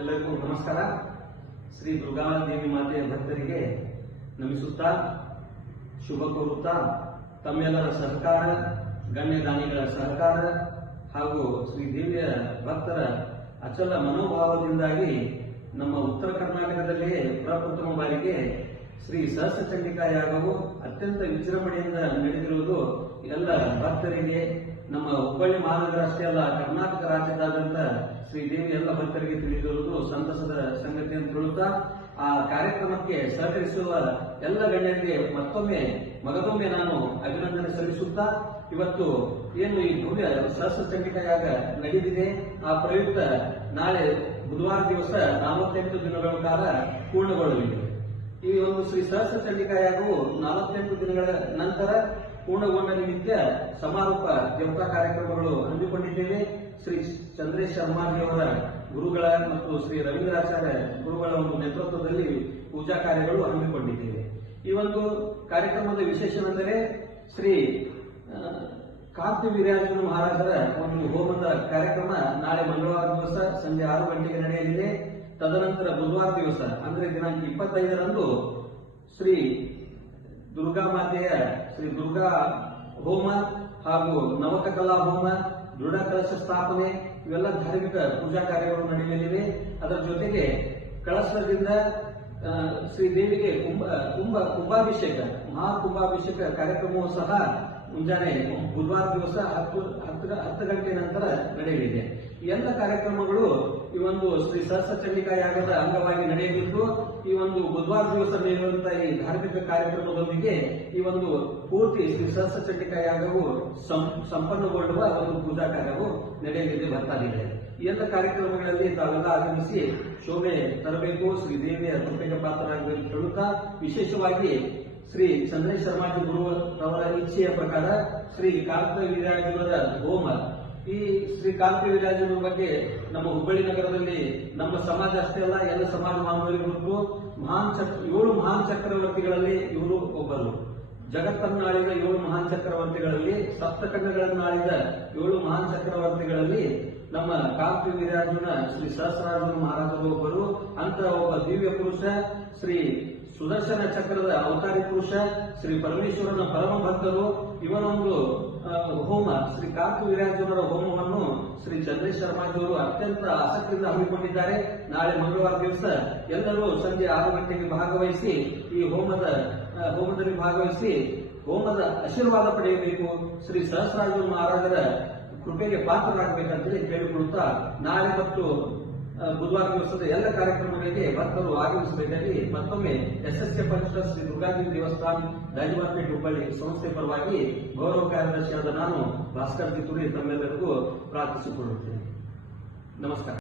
ಎಲ್ಲರಿಗೂ ನಮಸ್ಕಾರ. ಶ್ರೀ ದುರ್ಗಾದೇವಿ ಮಾತೆಯ ಭಕ್ತರಿಗೆ ನಮಿಸುತ್ತಾ, ಶುಭ ಕೋರುತ್ತಾ, ತಮ್ಮೆಲ್ಲರ ಸಹಕಾರ, ಗಣ್ಯದಾನಿಗಳ ಸಹಕಾರ ಹಾಗೂ ಶ್ರೀ ದೇವಿಯ ಭಕ್ತರ ಅಚಲ ಮನೋಭಾವದಿಂದಾಗಿ ನಮ್ಮ ಉತ್ತರ ಕರ್ನಾಟಕದಲ್ಲಿಯೇ ಪ್ರಪ್ರಥಮ ಬಾರಿಗೆ ಶ್ರೀ ಸಹಸ್ರ ಚಂಡಿಕಾ ಯಾಗವು ಅತ್ಯಂತ ವಿಜೃಂಭಣೆಯಿಂದ ನಡೆದಿರುವುದು ಎಲ್ಲ ಭಕ್ತರಿಗೆ ನಮ್ಮ ಹುಬ್ಬಳ್ಳಿ ಮಹಾನಗರ ಅಷ್ಟೇ ಅಲ್ಲ, ಕರ್ನಾಟಕ ರಾಜ್ಯದಾದ್ಯಂತ ಶ್ರೀ ದೇವಿ ಎಲ್ಲ ಭಕ್ತರಿಗೆ ತಿಳಿದಿರುವುದು ಸಂತಸದ ಸಂಗತಿ ಅಂತ ಹೇಳುತ್ತಾ, ಆ ಕಾರ್ಯಕ್ರಮಕ್ಕೆ ಸಹಕರಿಸುವ ಎಲ್ಲ ಗಣ್ಯರಿಗೆ ಮತ್ತೊಮ್ಮೆ ಮಗದೊಮ್ಮೆ ನಾನು ಅಭಿನಂದನೆ ಸಲ್ಲಿಸುತ್ತಾ, ಇವತ್ತು ಏನು ಈ ಭವ್ಯ ಸಹಸ್ರ ಚಂಡಿಕಾ ಯಾಗ ನಡೆದಿದೆ, ಆ ಪ್ರಯುಕ್ತ ನಾಳೆ ಬುಧವಾರ ದಿವಸ ನಲವತ್ತೆಂಟು ದಿನಗಳ ಕಾಲ ಪೂರ್ಣಗೊಳ್ಳಲಿದೆ. ಈ ಒಂದು ಶ್ರೀ ಸಹಸ್ರ ಚಂಡಿಕಾಯಾಗವು ನಲವತ್ತೆಂಟು ದಿನಗಳ ನಂತರ ಪೂರ್ಣಗೊಂಡ ನಿಮಿತ್ತ ಸಮಾರೋಪ ದೇವತಾ ಕಾರ್ಯಕ್ರಮಗಳು ಹಮ್ಮಿಕೊಂಡಿದ್ದೇವೆ ಶ್ರೀ ಚಂದ್ರೇಶ್ ಶರ್ಮಾಜಿಯವರ ಗುರುಗಳ ಮತ್ತು ಶ್ರೀ ರವೀಂದ್ರಾಚಾರ್ಯ ಗುರುಗಳ ಒಂದು ನೇತೃತ್ವದಲ್ಲಿ ಪೂಜಾ ಕಾರ್ಯಗಳು ಹಮ್ಮಿಕೊಂಡಿದ್ದೇವೆ. ಈ ಒಂದು ಕಾರ್ಯಕ್ರಮದ ವಿಶೇಷವೆಂದರೆ ಶ್ರೀ ಕಾರ್ತಿ ವೀರ್ಯಾರ್ಜುನ ಮಹಾರಾಜರ ಒಂದು ಹೋಮದ ಕಾರ್ಯಕ್ರಮ ನಾಳೆ ಮಂಗಳವಾರ ದಿವಸ ಸಂಜೆ ಆರು ಗಂಟೆಗೆ ನಡೆಯಲಿದೆ. ತದನಂತರ ಬುಧವಾರ ದಿವಸ, ಅಂದರೆ ದಿನಾಂಕ ಇಪ್ಪತ್ತೈದರಂದು ಶ್ರೀ ದುರ್ಗಾ ಮಾತೆಯ ಶ್ರೀ ದುರ್ಗಾ ಹೋಮ ಹಾಗೂ ನವಕಕಲಾ ಹೋಮ ದೃಢ ಕಲಶ ಸ್ಥಾಪನೆ, ಇವೆಲ್ಲ ಧಾರ್ಮಿಕ ಪೂಜಾ ಕಾರ್ಯಗಳು ನಡೆಯಲಿವೆ. ಅದರ ಜೊತೆಗೆ ಕಳಶದಿಂದ ಶ್ರೀ ದೇವಿಗೆ ಕುಂಭ ಕುಂಭ, ಕುಂಭಾಭಿಷೇಕ, ಮಹಾ ಕುಂಭಾಭಿಷೇಕ ಕಾರ್ಯಕ್ರಮವೂ ಸಹ ಮುಂಜಾನೆ ಬುಧವಾರ ದಿವಸ ಹತ್ತು ಹತ್ತು ಹತ್ತು ಗಂಟೆ ನಂತರ ನಡೆಯಲಿದೆ. ಎಲ್ಲ ಕಾರ್ಯಕ್ರಮಗಳು ಈ ಒಂದು ಶ್ರೀ ಸಹಸ್ರ ಯಾಗದ ಅಂಗವಾಗಿ ನಡೆಯಲಿದ್ದು ಈ ಒಂದು ಬುಧವಾರ ದಿವಸ ನಡೆಯುವಂತಹ ಈ ಧಾರ್ಮಿಕ ಕಾರ್ಯಕ್ರಮದೊಂದಿಗೆ ಈ ಒಂದು ಪೂರ್ತಿ ಶ್ರೀ ಸಹಸ್ರ ಚಂಡಿಕಾ ಯಾಗವು ಸಂಪನ್ನಗೊಳ್ಳುವ ಒಂದು ಪೂಜಾ ಕಾರ್ಯವು ನಡೆಯಲಿದೆ, ಬರ್ತಾಲಿದೆ. ಈ ಎಲ್ಲ ಕಾರ್ಯಕ್ರಮಗಳಲ್ಲಿ ತಾವೆಲ್ಲ ಆಗಮಿಸಿ ಶೋಭೆ ತರಬೇಕು. ಶ್ರೀ ದೇವಿಯ ಕೃಪೆಗೆ ಪಾತ್ರರಾಗಬೇಕು. ಹೇಳುತ್ತಾ ವಿಶೇಷವಾಗಿ ಶ್ರೀ ಚಂದ್ರೇಶ್ ಶರ್ಮಾಜಿ ಗುರುವರ ಇಚ್ಛೆಯ ಪ್ರಕಾರ ಶ್ರೀ ಕಾಂತ ಹೋಮ ಈ ಶ್ರೀ ಕಾಂತ ಬಗ್ಗೆ ನಮ್ಮ ಹುಬ್ಬಳ್ಳಿ ನಗರದಲ್ಲಿ ನಮ್ಮ ಸಮಾಜ ಅಷ್ಟೇ ಅಲ್ಲ, ಎಲ್ಲ ಸಮಾಜ ಮಾನವರಿಗೂ ಮಹಾನ್ ಚಕ್, ಏಳು ಮಹಾನ್ ಚಕ್ರವರ್ತಿಗಳಲ್ಲಿ ಇವರು ಒಬ್ಬರು. ಜಗತ್ತನ್ನಾಳಿದ ಏಳು ಮಹಾನ್ ಚಕ್ರವರ್ತಿಗಳಲ್ಲಿ ಸಪ್ತಖಂಡಗಳನ್ನು ಆಳಿದ ಏಳು ಮಹಾನ್ ಚಕ್ರವರ್ತಿಗಳಲ್ಲಿ ನಮ್ಮ ಕಾಂತಿ ವಿರಾಜನ ಶ್ರೀ ಸಹಸ್ರಾರ್ಜುನ ಮಹಾರಾಜರು ಒಬ್ಬರು. ಅಂತ ಒಬ್ಬ ದಿವ್ಯ ಪುರುಷ ಶ್ರೀ ಸುದರ್ಶನ ಚಕ್ರದ ಅವತಾರಿ ಪುರುಷ ಶ್ರೀ ಪರಮೇಶ್ವರನ ಪರಮ ಭಕ್ತರು, ಇವರೊಂದು ಹೋಮ, ಶ್ರೀ ಕಾಂತಿ ವಿರಾಜರ ಹೋಮವನ್ನು ಶ್ರೀ ಚಂದ್ರೇಶ್ ಶರ್ಮಾಜಿಯವರು ಅತ್ಯಂತ ಆಸಕ್ತಿಯಿಂದ ಹಮ್ಮಿಕೊಂಡಿದ್ದಾರೆ. ನಾಳೆ ಮಂಗಳವಾರ ದಿವಸ ಎಲ್ಲರೂ ಸಂಜೆ ಆರು ಗಂಟೆಗೆ ಭಾಗವಹಿಸಿ ಈ ಹೋಮದ ಹೋಮದಲ್ಲಿ ಭಾಗವಹಿಸಿ ಹೋಮದ ಆಶೀರ್ವಾದ ಪಡೆಯಬೇಕು. ಶ್ರೀ ಸಹಸ್ರಾರ್ಜುನ ಮಹಾರಾಜರ ಕೃಪೆಗೆ ಪಾತ್ರರಾಗಬೇಕಂತೇಳಿ ಕೇಳಿಕೊಳ್ಳುತ್ತಾ ನಾಳೆ ಮತ್ತು ಬುಧವಾರ ದಿವಸದ ಎಲ್ಲ ಕಾರ್ಯಕ್ರಮಗಳಿಗೆ ಭಕ್ತರು ಆಗಮಿಸಬೇಕಾಗಿ ಮತ್ತೊಮ್ಮೆ ಎಸ್ ಎಸ್ ಪರಿಷತ್ ಶ್ರೀ ದುರ್ಗಾದೇವಿ ದೇವಸ್ಥಾನ ರಾಜಮಾರ್ಪೇಟೆ ಹುಬ್ಬಳ್ಳಿ ಸಂಸ್ಥೆ ಪರವಾಗಿ ಗೌರವ ಕಾರ್ಯದರ್ಶಿಯಾದ ನಾನು ಭಾಸ್ಕರ್ ಕಿತ್ತೂರಿ ತಮ್ಮೆಲ್ಲರಿಗೂ ಪ್ರಾರ್ಥಿಸಿಕೊಳ್ಳುತ್ತೇನೆ. ನಮಸ್ಕಾರ.